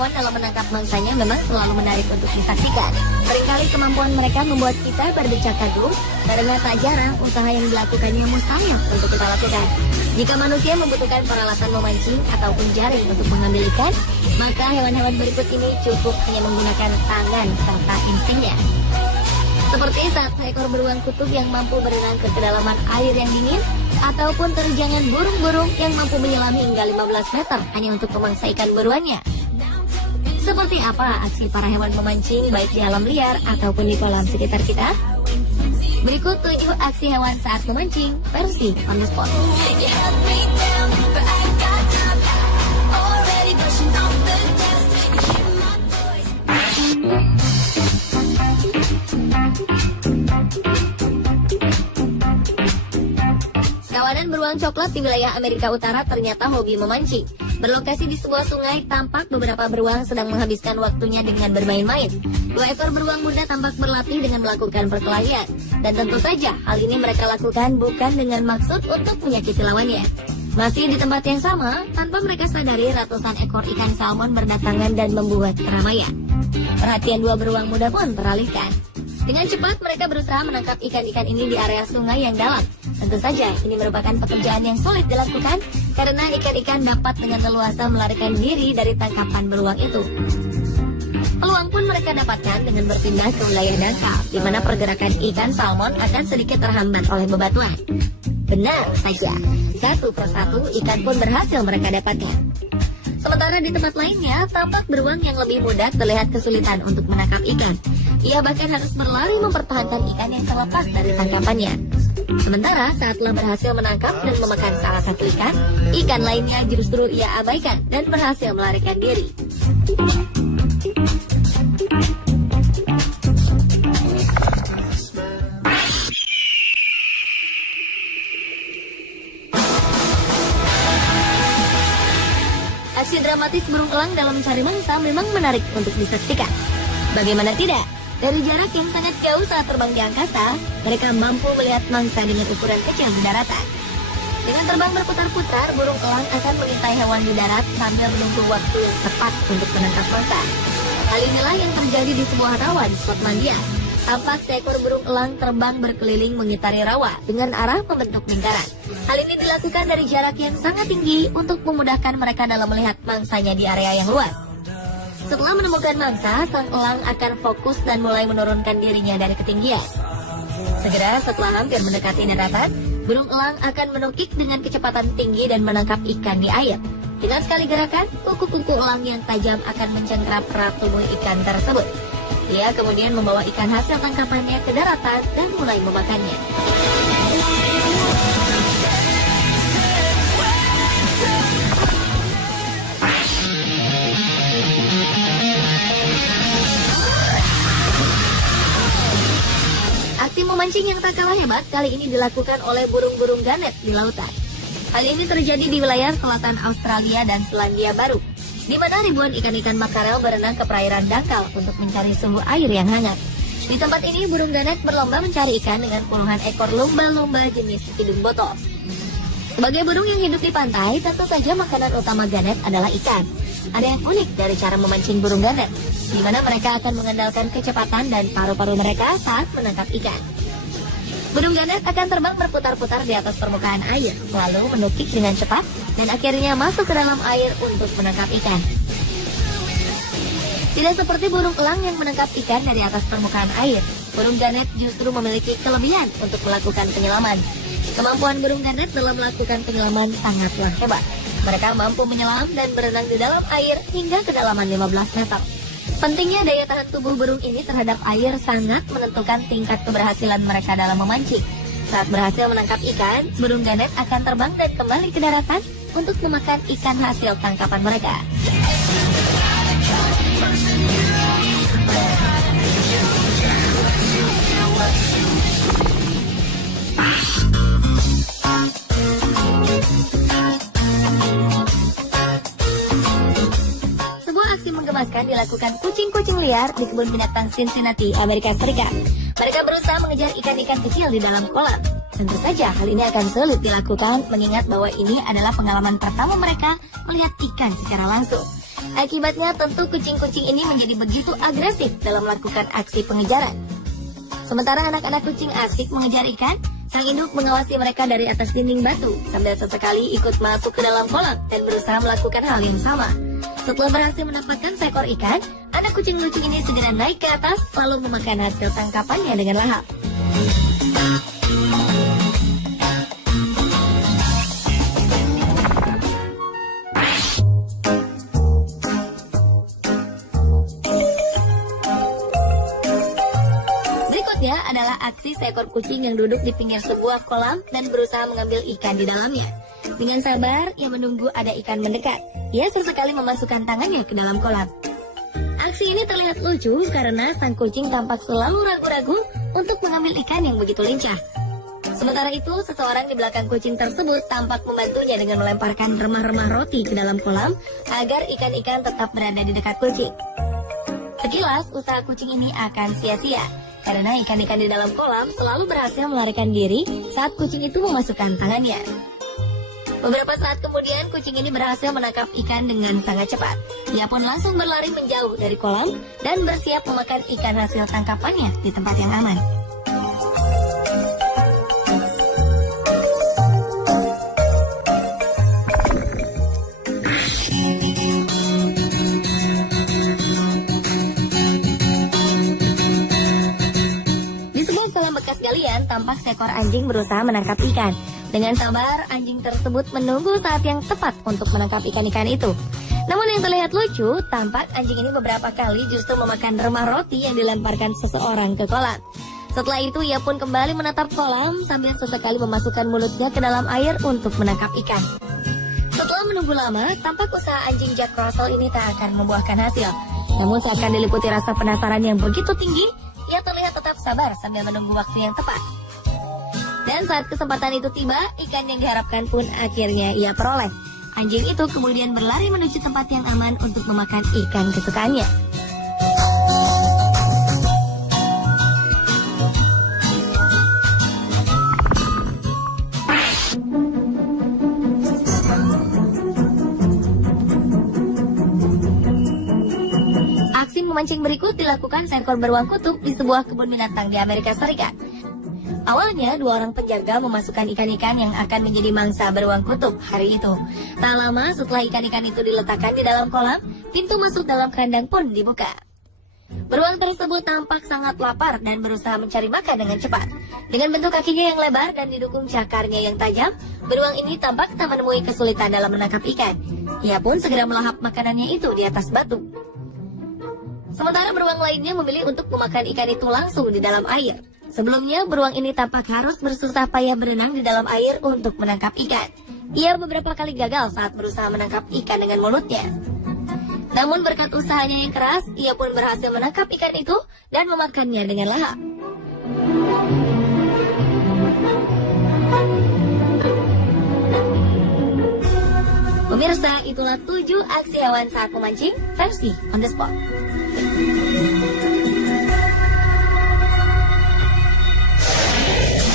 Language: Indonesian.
hewan dalam menangkap mangsanya memang selalu menarik untuk disaksikan. Seringkali kemampuan mereka membuat kita berdecak kagum, karena tak jarang usaha yang dilakukannya mustahil untuk kita lakukan. Jika manusia membutuhkan peralatan memancing ataupun jaring untuk mengambil ikan, maka hewan-hewan berikut ini cukup hanya menggunakan tangan serta instingnya. Seperti saat seekor beruang kutub yang mampu berenang ke kedalaman air yang dingin, ataupun terjangan burung-burung yang mampu menyelam hingga 15 meter hanya untuk memangsa ikan buruannya. Seperti apa aksi para hewan memancing baik di alam liar ataupun di kolam sekitar kita? Berikut 7 aksi hewan saat memancing versi on the spot. Kawanan beruang coklat di wilayah Amerika Utara ternyata hobi memancing. Berlokasi di sebuah sungai, tampak beberapa beruang sedang menghabiskan waktunya dengan bermain-main. 2 ekor beruang muda tampak berlatih dengan melakukan perkelahian. Dan tentu saja, hal ini mereka lakukan bukan dengan maksud untuk menyakiti lawannya. Masih di tempat yang sama, tanpa mereka sadari ratusan ekor ikan salmon berdatangan dan membuat keramaian. Perhatian 2 beruang muda pun teralihkan. Dengan cepat mereka berusaha menangkap ikan-ikan ini di area sungai yang dalam. Tentu saja ini merupakan pekerjaan yang sulit dilakukan karena ikan-ikan dapat dengan leluasa melarikan diri dari tangkapan beruang itu. Peluang pun mereka dapatkan dengan berpindah ke wilayah dangkal, di mana pergerakan ikan salmon akan sedikit terhambat oleh bebatuan. Benar saja, satu persatu ikan pun berhasil mereka dapatkan. Sementara di tempat lainnya, tampak beruang yang lebih muda terlihat kesulitan untuk menangkap ikan. Ia bahkan harus berlari mempertahankan ikan yang terlepas dari tangkapannya. Sementara saat telah berhasil menangkap dan memakan salah satu ikan lainnya justru ia abaikan dan berhasil melarikan diri. Aksi dramatis burung elang dalam mencari mangsa memang menarik untuk disaksikan. Bagaimana tidak? Dari jarak yang sangat jauh saat terbang di angkasa, mereka mampu melihat mangsa dengan ukuran kecil di daratan. Dengan terbang berputar-putar, burung elang akan mengintai hewan di darat sambil menunggu waktu yang tepat untuk menangkap mangsa. Hal inilah yang terjadi di sebuah rawa di Skotlandia. Tampak seekor burung elang terbang berkeliling mengitari rawa dengan arah membentuk lingkaran. Hal ini dilakukan dari jarak yang sangat tinggi untuk memudahkan mereka dalam melihat mangsanya di area yang luas. Setelah menemukan mangsa, sang elang akan fokus dan mulai menurunkan dirinya dari ketinggian. Segera setelah hampir mendekati daratan, burung elang akan menukik dengan kecepatan tinggi dan menangkap ikan di air. Dengan sekali gerakan, kuku-kuku elang yang tajam akan mencengkram erat tubuh ikan tersebut. Ia kemudian membawa ikan hasil tangkapannya ke daratan dan mulai memakannya. Aksi memancing yang tak kalah hebat kali ini dilakukan oleh burung-burung ganet di lautan. Hal ini terjadi di wilayah selatan Australia dan Selandia Baru, di mana ribuan ikan-ikan makarel berenang ke perairan dangkal untuk mencari suhu air yang hangat. Di tempat ini, burung ganet berlomba mencari ikan dengan puluhan ekor lumba-lumba jenis hidung botol. Sebagai burung yang hidup di pantai, tentu saja makanan utama ganet adalah ikan. Ada yang unik dari cara memancing burung ganet, di mana mereka akan mengandalkan kecepatan dan paru-paru mereka saat menangkap ikan. Burung ganet akan terbang berputar-putar di atas permukaan air, lalu menukik dengan cepat, dan akhirnya masuk ke dalam air untuk menangkap ikan. Tidak seperti burung elang yang menangkap ikan dari atas permukaan air, burung ganet justru memiliki kelebihan untuk melakukan penyelaman. Kemampuan burung ganet dalam melakukan penyelaman sangatlah hebat. Mereka mampu menyelam dan berenang di dalam air hingga kedalaman 15 meter. Pentingnya daya tahan tubuh burung ini terhadap air sangat menentukan tingkat keberhasilan mereka dalam memancing. Saat berhasil menangkap ikan, burung ganet akan terbang dan kembali ke daratan untuk memakan ikan hasil tangkapan mereka. Menggemaskan dilakukan kucing-kucing liar di kebun binatang Cincinnati, Amerika Serikat. Mereka berusaha mengejar ikan-ikan kecil di dalam kolam. Tentu saja hal ini akan sulit dilakukan mengingat bahwa ini adalah pengalaman pertama mereka melihat ikan secara langsung. Akibatnya tentu kucing-kucing ini menjadi begitu agresif dalam melakukan aksi pengejaran. Sementara anak-anak kucing asik mengejar ikan, sang induk mengawasi mereka dari atas dinding batu sambil sesekali ikut masuk ke dalam kolam dan berusaha melakukan hal yang sama. Setelah berhasil mendapatkan seekor ikan, anak kucing lucu ini segera naik ke atas lalu memakan hasil tangkapannya dengan lahap. Berikutnya adalah aksi seekor kucing yang duduk di pinggir sebuah kolam dan berusaha mengambil ikan di dalamnya. Dengan sabar, ia menunggu ada ikan mendekat. Ia sesekali memasukkan tangannya ke dalam kolam. Aksi ini terlihat lucu karena sang kucing tampak selalu ragu-ragu untuk mengambil ikan yang begitu lincah. Sementara itu, seseorang di belakang kucing tersebut tampak membantunya dengan melemparkan remah-remah roti ke dalam kolam agar ikan-ikan tetap berada di dekat kucing. Sekilas, usaha kucing ini akan sia-sia karena ikan-ikan di dalam kolam selalu berhasil melarikan diri saat kucing itu memasukkan tangannya. Beberapa saat kemudian, kucing ini berhasil menangkap ikan dengan sangat cepat. Ia pun langsung berlari menjauh dari kolam dan bersiap memakan ikan hasil tangkapannya di tempat yang aman. Di sebuah kolam bekas galian, tampak seekor anjing berusaha menangkap ikan. Dengan sabar, anjing tersebut menunggu saat yang tepat untuk menangkap ikan-ikan itu. Namun yang terlihat lucu, tampak anjing ini beberapa kali justru memakan remah roti yang dilemparkan seseorang ke kolam. Setelah itu, ia pun kembali menatap kolam sambil sesekali memasukkan mulutnya ke dalam air untuk menangkap ikan. Setelah menunggu lama, tampak usaha anjing Jack Russell ini tak akan membuahkan hasil. Namun seakan diliputi rasa penasaran yang begitu tinggi, ia terlihat tetap sabar sambil menunggu waktu yang tepat. Dan saat kesempatan itu tiba, ikan yang diharapkan pun akhirnya ia peroleh. Anjing itu kemudian berlari menuju tempat yang aman untuk memakan ikan kesukaannya. Aksi memancing berikut dilakukan seekor beruang kutub di sebuah kebun binatang di Amerika Serikat. Awalnya, dua orang penjaga memasukkan ikan-ikan yang akan menjadi mangsa beruang kutub hari itu. Tak lama setelah ikan-ikan itu diletakkan di dalam kolam, pintu masuk dalam kandang pun dibuka. Beruang tersebut tampak sangat lapar dan berusaha mencari makan dengan cepat. Dengan bentuk kakinya yang lebar dan didukung cakarnya yang tajam, beruang ini tampak tak menemui kesulitan dalam menangkap ikan. Ia pun segera melahap makanannya itu di atas batu. Sementara beruang lainnya memilih untuk memakan ikan itu langsung di dalam air. Sebelumnya, beruang ini tampak harus bersusah payah berenang di dalam air untuk menangkap ikan. Ia beberapa kali gagal saat berusaha menangkap ikan dengan mulutnya. Namun berkat usahanya yang keras, ia pun berhasil menangkap ikan itu dan memakannya dengan lahap. Pemirsa, itulah 7 aksi hewan saat memancing versi on the spot.